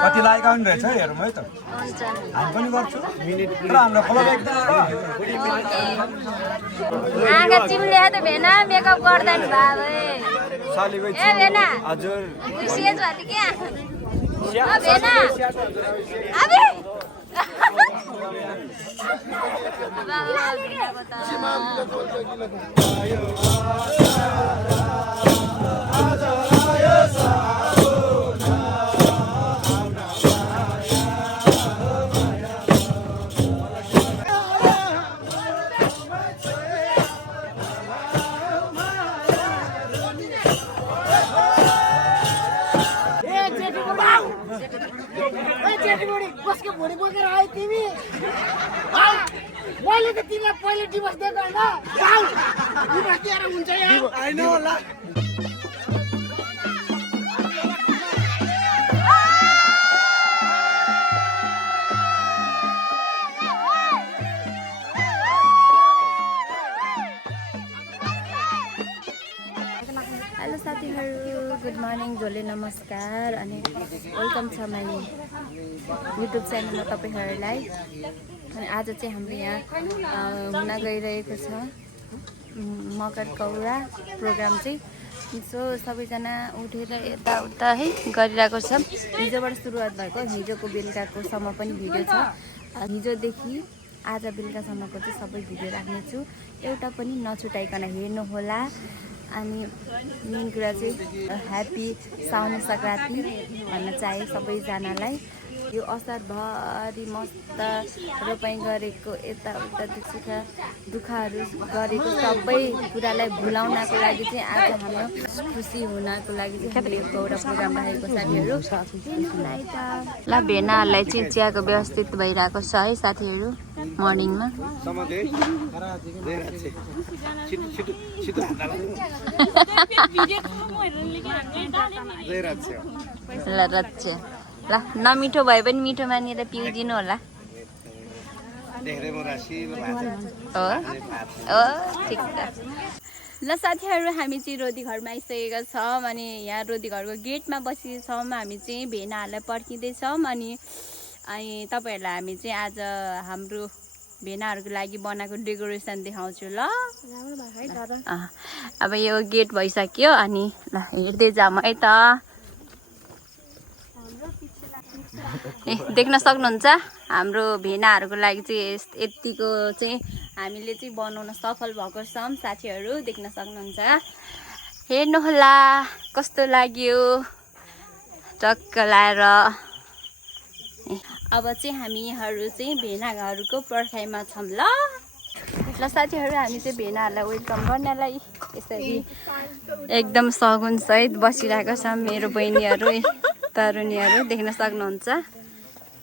कति लाइक आउने रहेछ हेरौँ है त हामी पनि गर्छु तर हाम्रो फलो एकदम आँखा चिम्ले त भेना मेकअप गर्दैन बाबे सालीबाई ए भेना हजुर खुसियस भति क्या अ भेना अबे कसको भोलि बोकेर आयो तिमी मैले त तिमीलाई पहिले डिभोर्स दिएको होइन डिभोर्स दिएर हुन्छ होइन होला हेलो साथीहरू गुड मर्निङ झोले नमस्कार अनि वेलकम छ मेरो युट्युब च्यानलमा तपाईँहरूलाई अनि आज चाहिँ हाम्रो यहाँ हुन गइरहेको छ मकर कौरा प्रोग्राम चाहिँ सो सबैजना उठेर यताउता है गरिरहेको छ हिजोबाट सुरुवात भएको हिजोको बेलुकाकोसम्म पनि भिडियो छ हिजोदेखि आज बेलुकासम्मको चाहिँ सबै भिडियो राख्नेछु एउटा पनि नछुटाइकन हेर्नुहोला अनि मेन कुरा चाहिँ ह्याप्पी साउन सङ्क्रान्ति भन्न चाहे सबैजनालाई यो असारभरि मस्त रोपाइँ गरेको यताउता दुःखहरू गरेको सबै कुरालाई भुलाउनको लागि चाहिँ आज हाम्रो खुसी हुनको लागि चाहिँ यो गौरा प्रोग्राम राखेको साथीहरू ल भेनाहरूलाई चाहिँ चियाको व्यवस्थित भइरहेको छ है साथीहरू मर्निङमा ल रच्छ ल नमिठो भए पनि मिठो मानेर पिउदिनु होला हो ठिक छ ल साथीहरू हामी चाहिँ रोदी घरमा आइसकेका छौँ अनि यहाँ रोदी घरको गेटमा बसिछौँ हामी चाहिँ भेनाहरूलाई पर्खिँदैछौँ अनि तपाईँहरूलाई हामी चाहिँ आज हाम्रो भेनाहरूको लागि बनाएको डेकोरेसन देखाउँछु ल अब यो गेट भइसक्यो अनि ल हेर्दै जाऊँ है त देख्न सक्नुहुन्छ हाम्रो भेनाहरूको लागि चाहिँ यतिको चाहिँ हामीले चाहिँ बनाउन सफल भएको छौँ साथीहरू देख्न सक्नुहुन्छ हेर्नुहोला कस्तो लाग्यो टक्क लाएर अब चाहिँ हामीहरू चाहिँ भेनाहरूको पर्खाइमा छौँ ल साथीहरू हामी चाहिँ भेनाहरूलाई वेलकम गर्नलाई यसरी एकदम सगुनसहित बसिरहेको छ मेरो बहिनीहरू तरुणीहरू देख्न सक्नुहुन्छ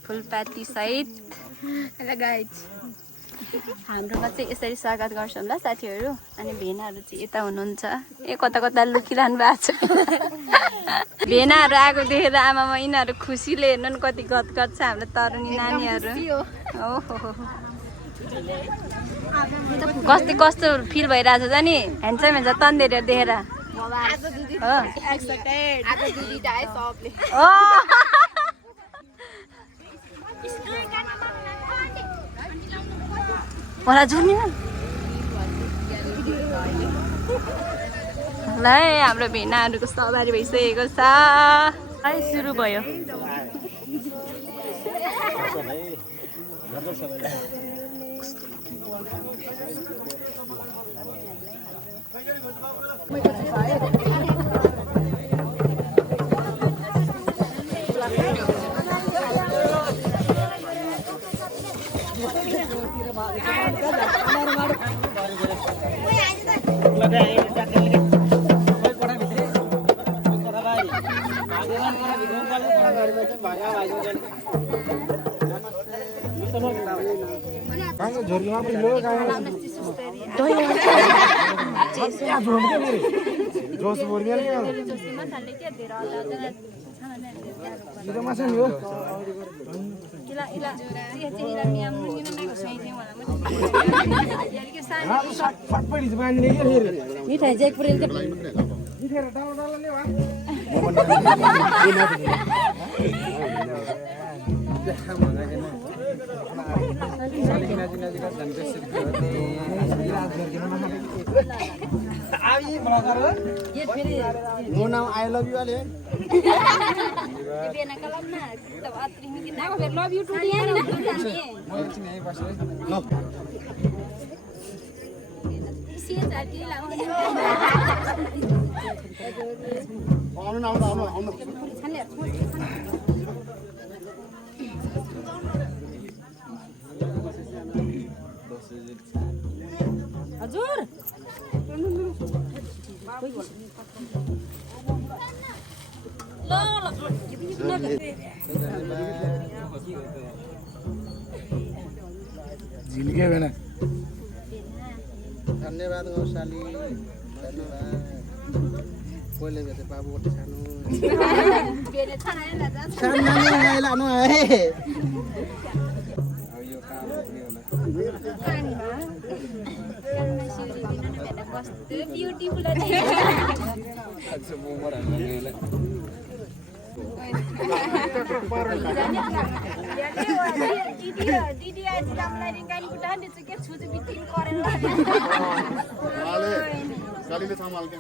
फुलपाती सहित हाम्रोमा चाहिँ यसरी स्वागत गर्छौँ ल साथीहरू अनि भेनाहरू चाहिँ यता हुनुहुन्छ ए कता कता लुकिरहनु भएको छ भेनाहरू आएको देखेर आमामा यिनीहरू खुसीले हेर्नु नि कति गदगद छ हाम्रो तरुणी नानीहरू ओहो कस्तो फिल भइरहेको छ नि ह्यान्डसम हुन्छ तन्देर देखेर मलाई झुर्ने ल हाम्रो भेनाहरूको सवारी भइसकेको छ सुरु भयो फटफटी बाँध्ने के फेरि मिठाई चाहिँ पुरेल No, now I love you, Ale. love you too No. हजुर झिल्के बेला धन्यवाद गौशाली धन्यवाद कोले गते बाबु उठे सानो सानो नानी लानु है अब यो काम हुने होला ब्युटीफुल आज मोमर हाल्ने दिदी आज रामलाई रिङ्गानी कुटान दिन्छ के छुज बिटिङ गरेर आले सालीले सम्हाल के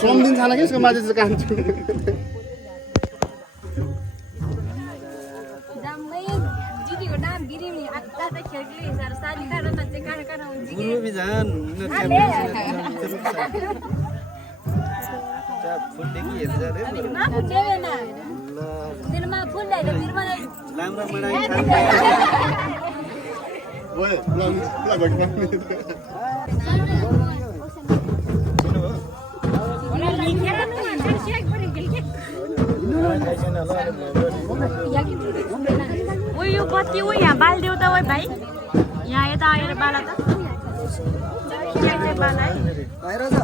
सोमदिन छाना के इसको माजे से काम दिदीको नाम बिरिमी आत्ता त खेल्ने सर साली कारो मान्छे कारो कारो हुन्छ गुरु बिजान फुल देखि हेर्छ रे मा फुल्दैन दिनमा फुल्दैन बिरमलाई राम्रो मडाइ छ ओए ल ओ यो बत्ती ओ यहाँ बाल्देऊ त ओ भाइ यहाँ यता आएर बाला त बाला है भाइराज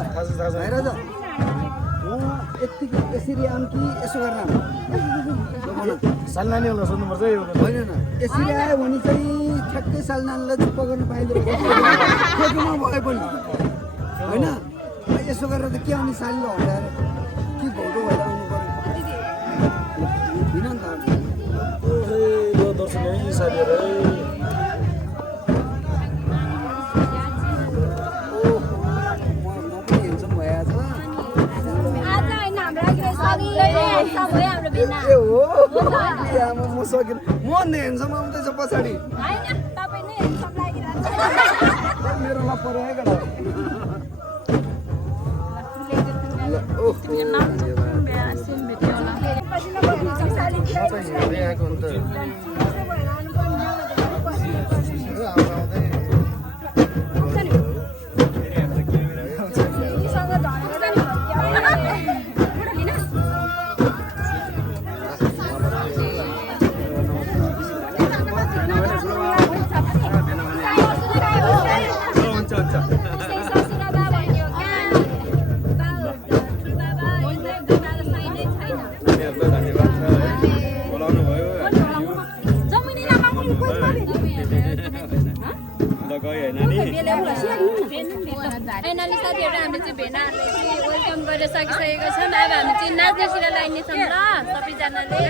म यतिकै यसरी आउँ कि यसो गर्न सालनानी होला सोध्नुपर्छ यो होइन न यसरी आयो भने चाहिँ ठ्याक्कै सालनानीलाई चुप्प गर्न पाइँदैन खोज्नुमा भए पनि होइन यसो गरेर त के आउने सालीलाई हटाएर के भौटो भएर आउनु पर्यो हिँड नि त दर्शन साथीहरू म सकिन म हेन्सम आउँदैछ पछाडि मेरो लपर आइगयो फाइनली साथीहरू हामीले चाहिँ भेनाहरूलाई चाहिँ वेलकम गरेर सकिसकेको छौँ। अब हामी चाहिँ नाच्नेसित लाग्नेछौँ ल सबैजनाले।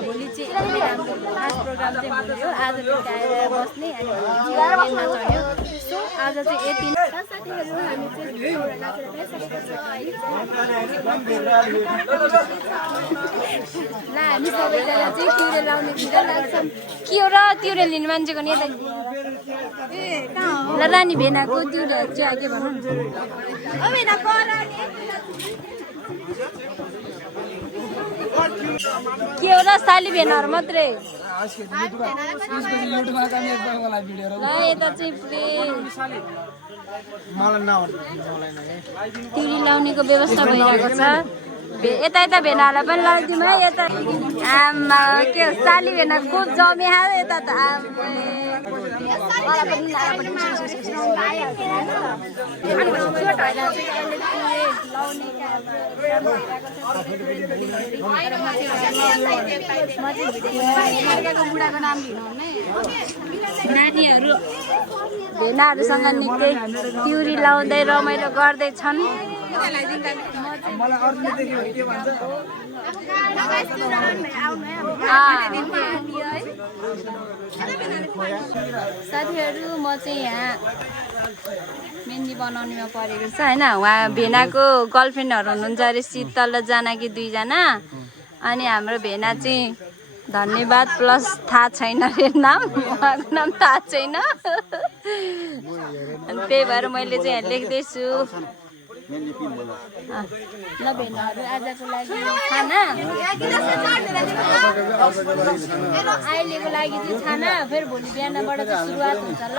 भोलि चाहिँ हाम्रो खास प्रोग्राम चाहिँ भोलि हो आज बेलुका आएर बस्ने अनि ट्रेनमा चढ्यो सो आज चाहिँ यति नै साथीहरू हामी चाहिँ ल हामी सबैजना चाहिँ तिउरे लाउनेतिर लाग्छौँ के हो र तिउरे लिने मान्छेको नि यता ल रानी भेनाको तिउरे चाहिँ के भनौँ के हो र साली भेनाहरू मात्रै ल यता चाहिँ तिउरी लाउनेको व्यवस्था भइरहेको छ यता यता भेनाहरूलाई पनि लगाइदिउँ है यता आमा के साली भेना खुब जमिहा यता त नानीहरू भेनाहरूसँग निकै तिउरी लाउँदै रमाइलो गर्दैछन् साथीहरू म चाहिँ यहाँ मेहन्दी बनाउनेमा परेको छ होइन उहाँ भेनाको गर्लफ्रेन्डहरू हुनुहुन्छ अरे शीतल र जानकी दुईजना अनि हाम्रो भेना चाहिँ धन्यवाद प्लस थाहा छैन अरे नाम उहाँको नाम थाहा छैन अनि त्यही भएर मैले चाहिँ यहाँ लेख्दैछु ल भेनाहरू आजको लागि खाना अहिलेको लागि चाहिँ खाना फेरि भोलि बिहानबाट चाहिँ सुरुवात हुन्छ ल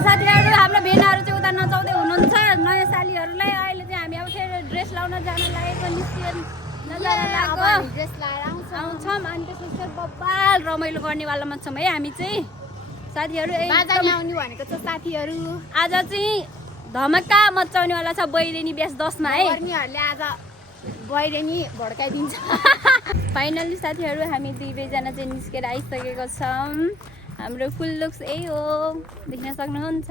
साथीहरु हाम्रो भेनाहरु चाहिँ उता नचाउँदै हुनुहुन्छ नयाँ सालीहरुलाई अहिले चाहिँ हामी अब फेरि ड्रेस लाउन जान लागेको निस्किन नजान लागेको ड्रेस लाएर आउँछौँ अनि त्यसपछि बब्बाल रमाइलो गर्नेवालामा छौँ है हामी चाहिँ साथीहरु बाजा ल्याउने भनेको छ साथीहरु आज चाहिँ धमाका मचाउनेवाला छ बैरेनी ब्यास 10 मा है गर्मीहरुले आज बैरेनी भड्काइदिन्छ फाइनली साथीहरु हामी दुईजना चाहिँ निस्केर आइसकेको छौँ हाम्रो फुल लुक्स यही हो देख्न सक्नुहुन्छ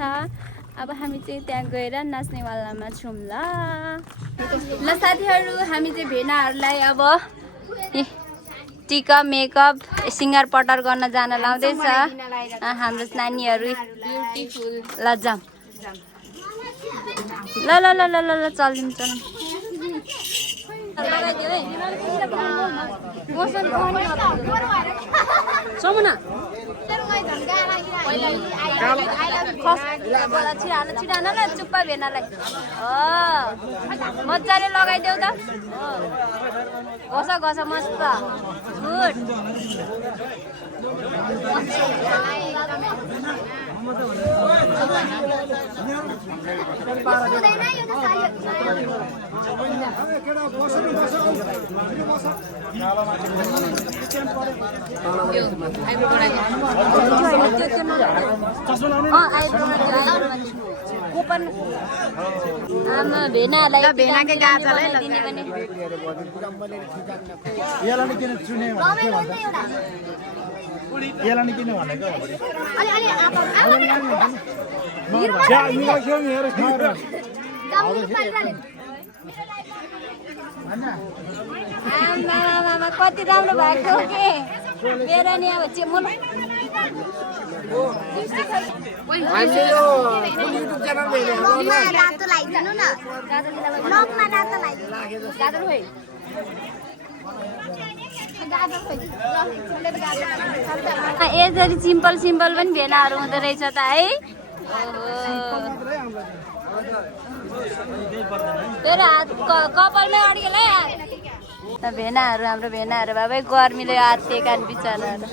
अब हामी चाहिँ त्यहाँ गएर नाच्नेवालामा छौँ ल साथीहरु हामी चाहिँ भेनाहरूलाई अब टिका मेकअप सिङ्गार पटार गर्न जान लाउँदैछ हाम्रो नानीहरू ब्युटिफुल ल जाम ल ल ल ल ल ल चलिम चलिम समुना छिरानलाई चुप्पा भेनालाई मजाले लगाइदेऊ त घस घस मस्त गुड आमा भेनालाई भेनाकै गाजालाई दिने भने यसलाई किन चुने यसलाई किन भनेको आमा कति राम्रो भएको के मेरो नि अब चिमुन रातो लगाइदिनु न ब्लगमा रातो लगाइदिनु गाजर होइ यसरी सिम्पल सिम्पल पनि भेनाहरू हुँदो रहेछ त है। तेरो हात कपालमै अड्केल है। भेनाहरू हाम्रो भेनाहरू बाबै गर्मीले आत्तिएका बिचराहरू।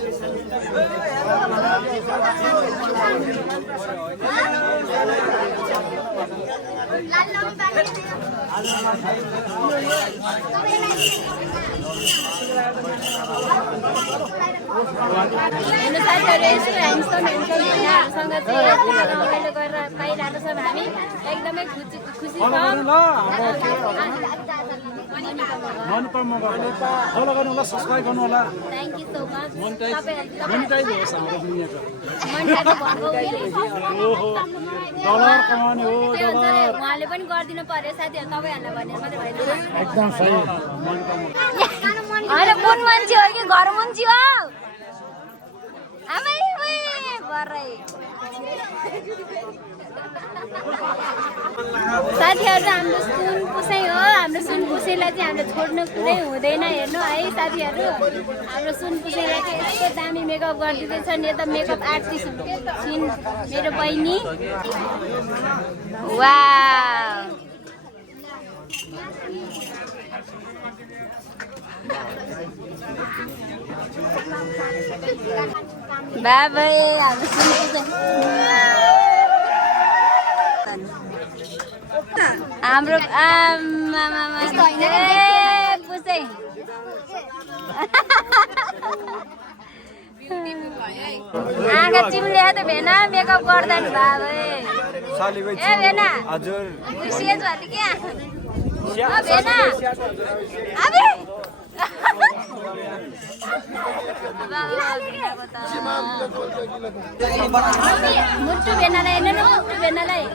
हेर्नु साथीहरू यस्तो ह्यान्डसम भेनाहरूसँग चाहिँ रमाइलो गरेर पाइरहेको छौँ हामी। एकदमै खुसी छौँ। फलो गर्नु होला, सब्सक्राइब गर्नु होला। Thank you so much. Monetise होस् हाम्रो दुनियाँको। डलर कमाउने हो डलर। उहाँले पनि गरिदिनु पर्यो साथीहरू, तपाईँहरूलाई भनेर मात्रै भएन। एकदम सही। होइन कुन मान्छे हो कि घर मुन्छी हो? आमै बरै साथीहरू हाम्रो सुन पुसै हो। हाम्रो सुन पुसैलाई चाहिँ हामीले छोड्नु कुनै हुँदैन। हेर्नु है साथीहरू, हाम्रो सुन पुसैलाई चाहिँ यस्तो दामी मेकअप गरिदिँदैछन्। यो त मेकअप आर्टिस्ट छिन् मेरो बहिनी। वाउ बाबा हाम्रो सुन पुसै हाम्रो पुसै आँखा चिम्ले त भेना मेकअप गर्दा नि बाबा। ए भेना हजुर सेज भने क्या भेना अबे मुट्टु भेनालाई हेर्नु न, मुट्टु भेनालाई।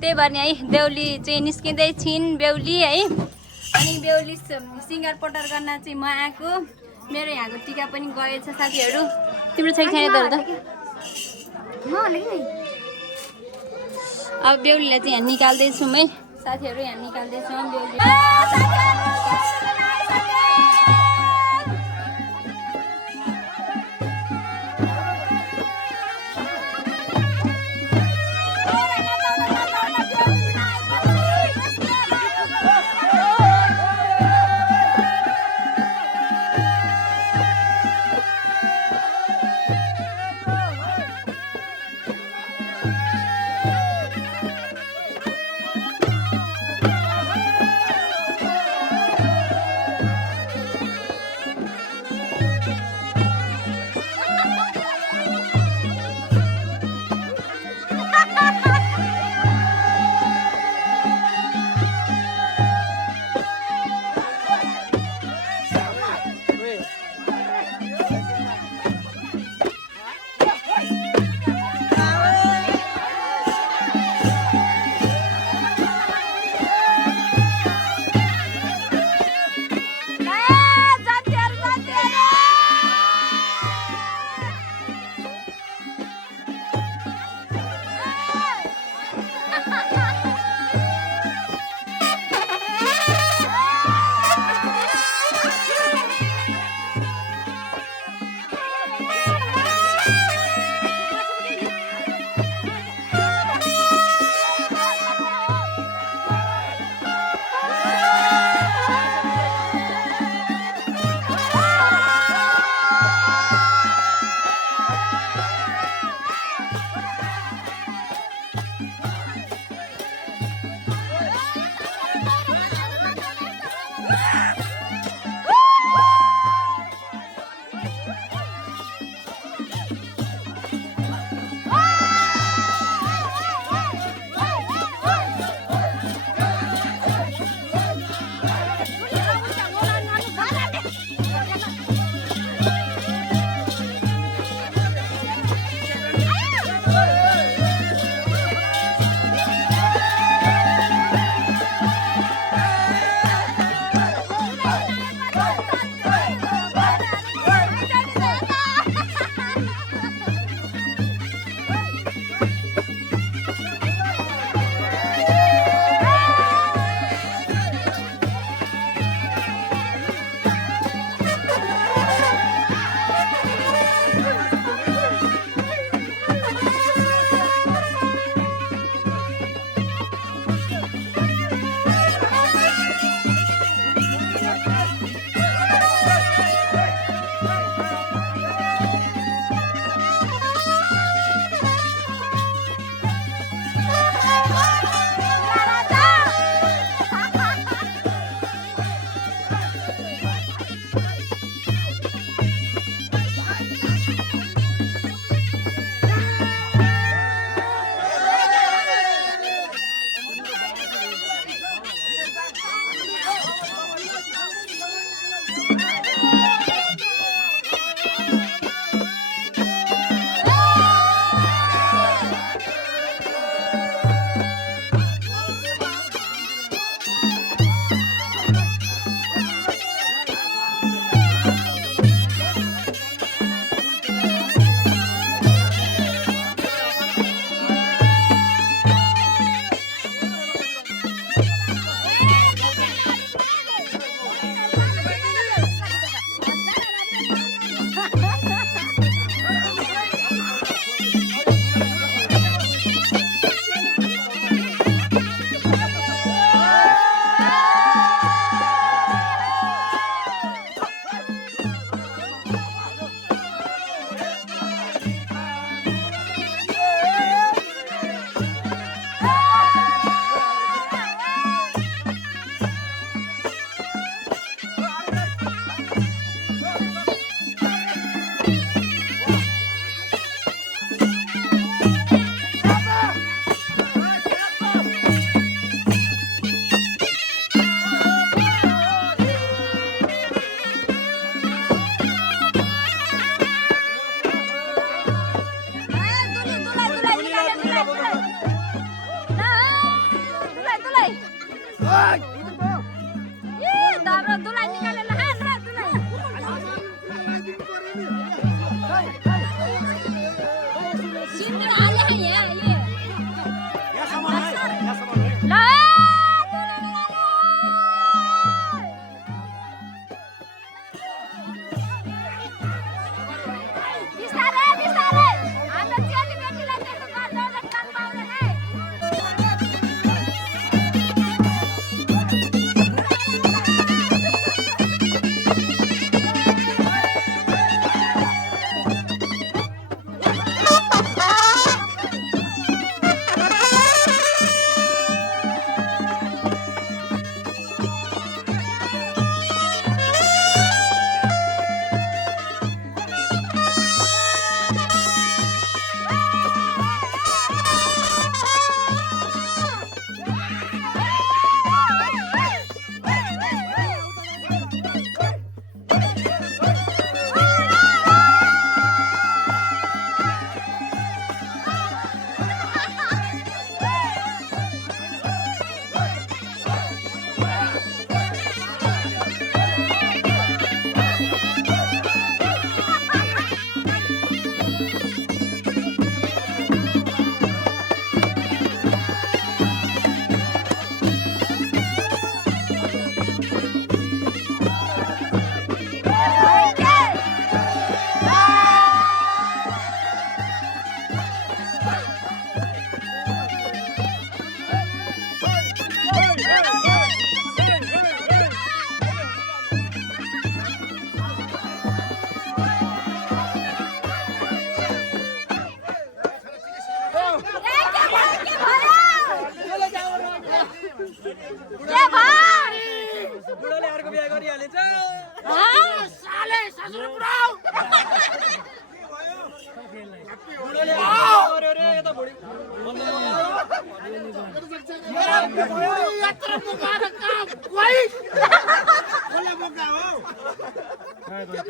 त्यही भएर है बेहुली चाहिँ निस्किँदै छिन् बेहुली है। अनि बेहुली सिँगार पटार गर्न चाहिँ म आएको। मेरो यहाँको टिका पनि गएछ साथीहरू। तिम्रो छैन त अब बेहुलीलाई चाहिँ यहाँ निकाल्दैछु है साथीहरू, यहाँ निकाल्दैछु बेहुली।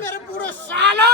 मेरो बुढो सालो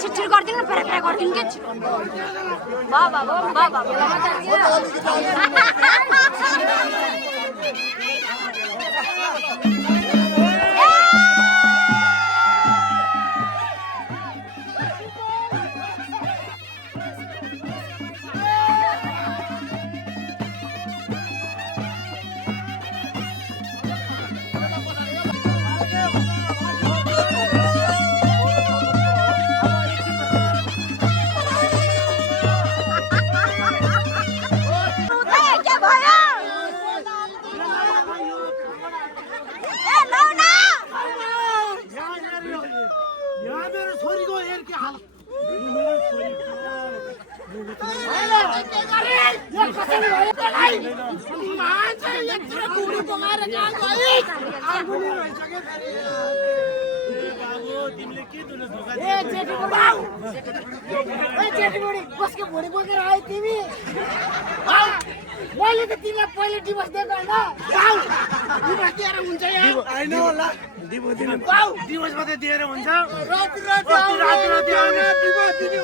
छिटछिट गरिदिनु फेरि गरिदिनु के बाबा बाबा कसको भुँडी बोकेर आयो तिमी मैले त तिमीलाई पहिले डिभोर्स दिएको होइन डिभोर्स दिएर हुन्छ होइन होला डिभोर्स मात्रै दिएर हुन्छ राति राति आउने डिभोर्स दिने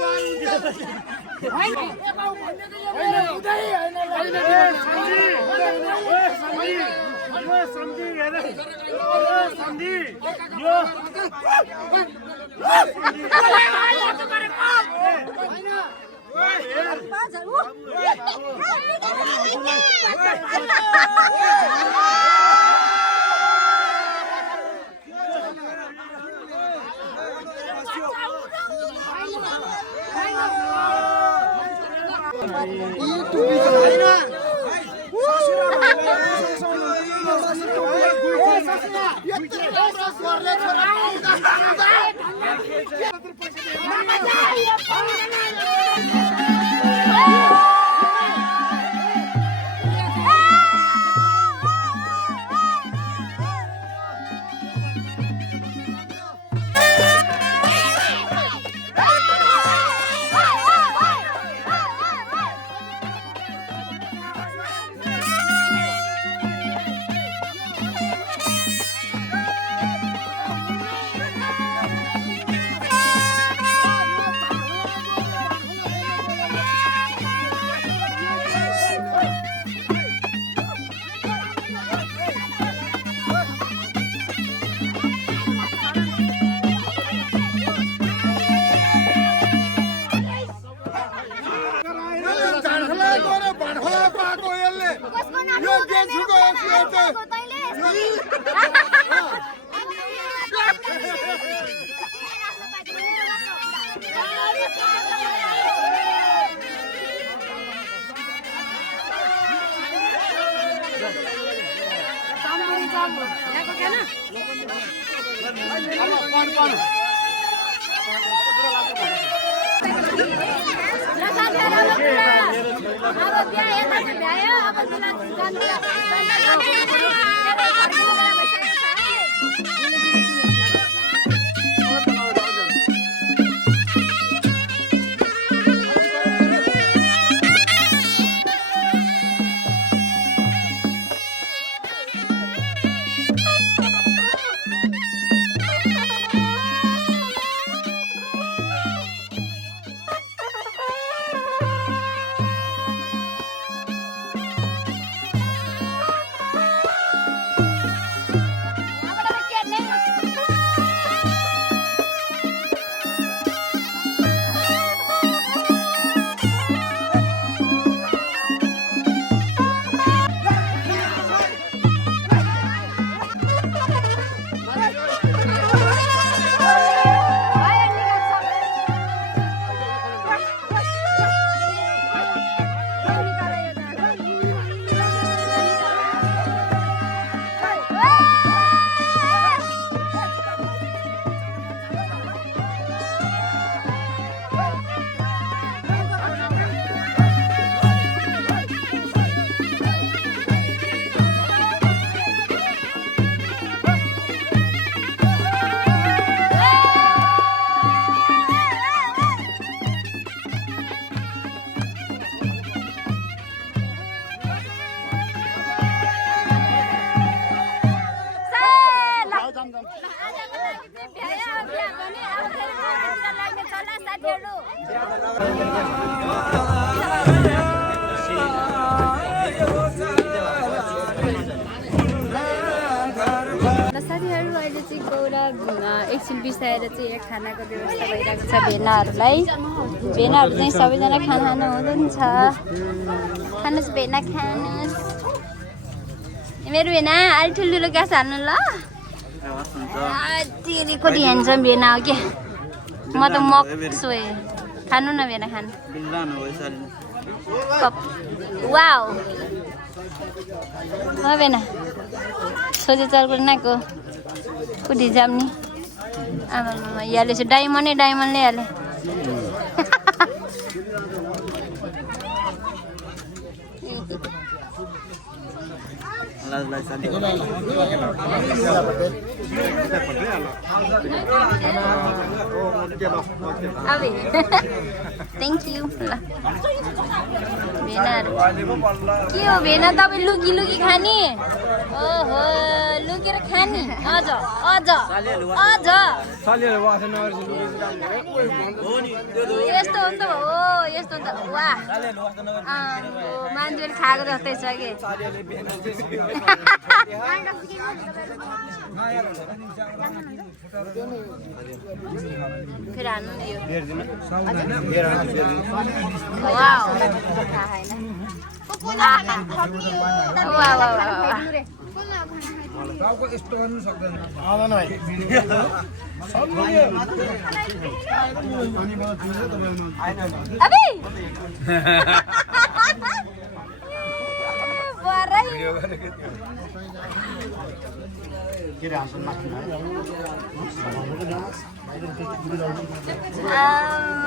आजको लागि चाहिँ भ्यायो बिहा गर्ने अब फेरि भोलितिर लाग्ने चला साथीहरु साथीहरु अहिले चाहिँ गौरा एकछिन बिसाएर चाहिँ यहाँ खानाको व्यवस्था भइरहेको छ भेनाहरूलाई चाहिँ सबैजना खाना खानु हुनुहुन्छ खानुहोस् भेना खानुहोस् मेरो भेना अलि ठुल्ठुलो ग्यास हाल्नु ल तेरिको ह्यान्डसम भेना हो क्या म त मक्सो खानु न भेना खानु वाउ हो भेना सोझे चलको नाको कुटी जाम्नी आमा याले चाहिँ डायमन्डले हाले अबे थ्याङ्क यू ल भेनाहरू के हो भेना तपाईँ लुकी खाने ओहो लुकेर खाने अझ यस्तो हो नि त हो यस्तो त वाह मान्छेले खाएको जस्तै छ कि फेरि हान्नु नि यो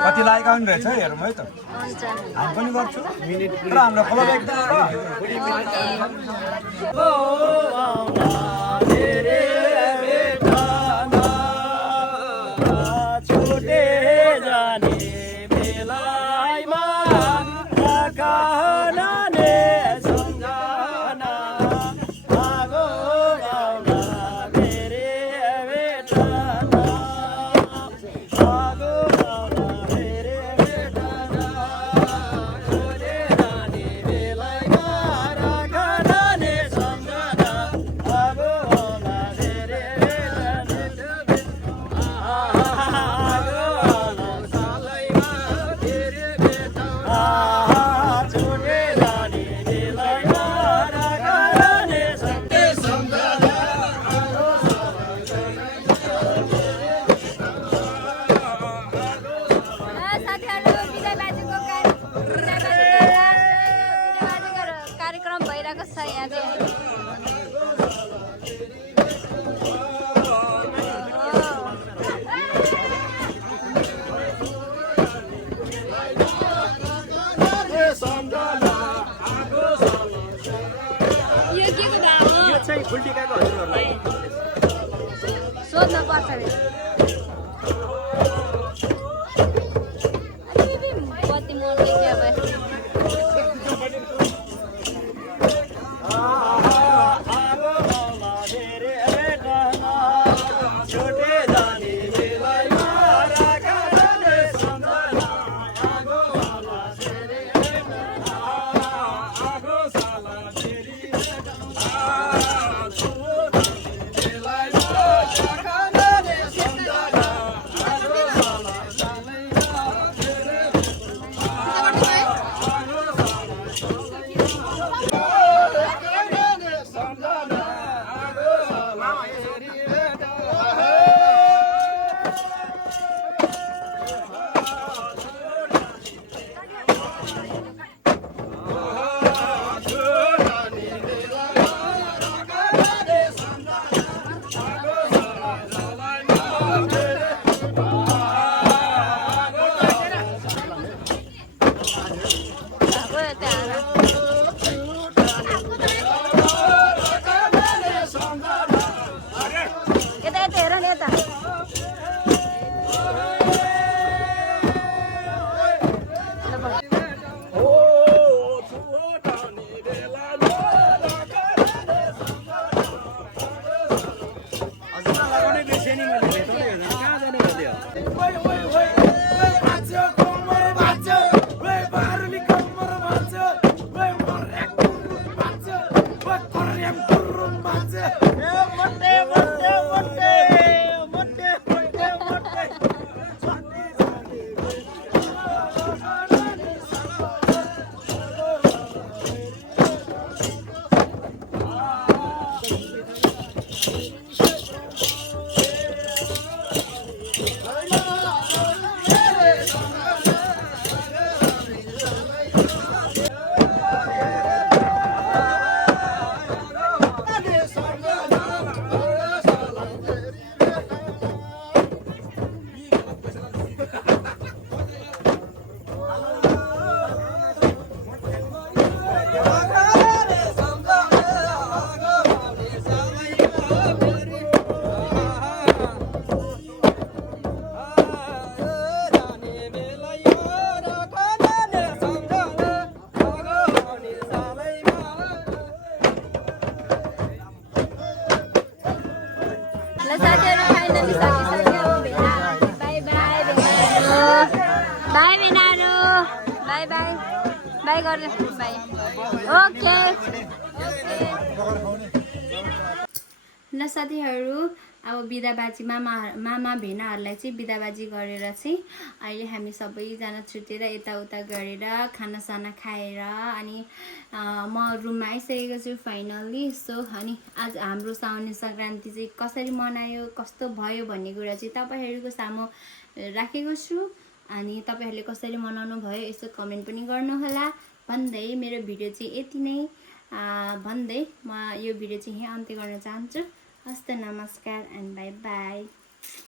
कति लाइक आउने रहेछ हेरौँ है त हामी पनि गर्छु र हाम्रो फलो सोध्न पर्छ कति मन ल साथीहरू फाइनली सकिसक्यो भेना। बाई बाई भेनाहरू। बाई भेनाहरू। Bye bye. बाई गर्नु बाई। ओके। ल साथीहरू अब बिदाबाजी मामा भेनाहरूलाई चाहिँ बिदाबाजी गरेर चाहिँ अहिले हामी सबैजना छुटेर यताउता गरेर खानासाना खाएर अनि म रुममा आइसकेको छु फाइनल्ली। सो अनि आज हाम्रो साउने सङ्क्रान्ति चाहिँ कसरी मनायो कस्तो भयो भन्ने कुरा चाहिँ तपाईँहरूको सामु राखेको छु। अनि तपाईँहरूले कसरी मनाउनु भयो यसो कमेन्ट पनि गर्नुहोला भन्दै मेरो भिडियो चाहिँ यति नै भन्दै म यो भिडियो चाहिँ यहीँ अन्त्य गर्न चाहन्छु। हस्त नमस्कार एन्ड बाई बाई।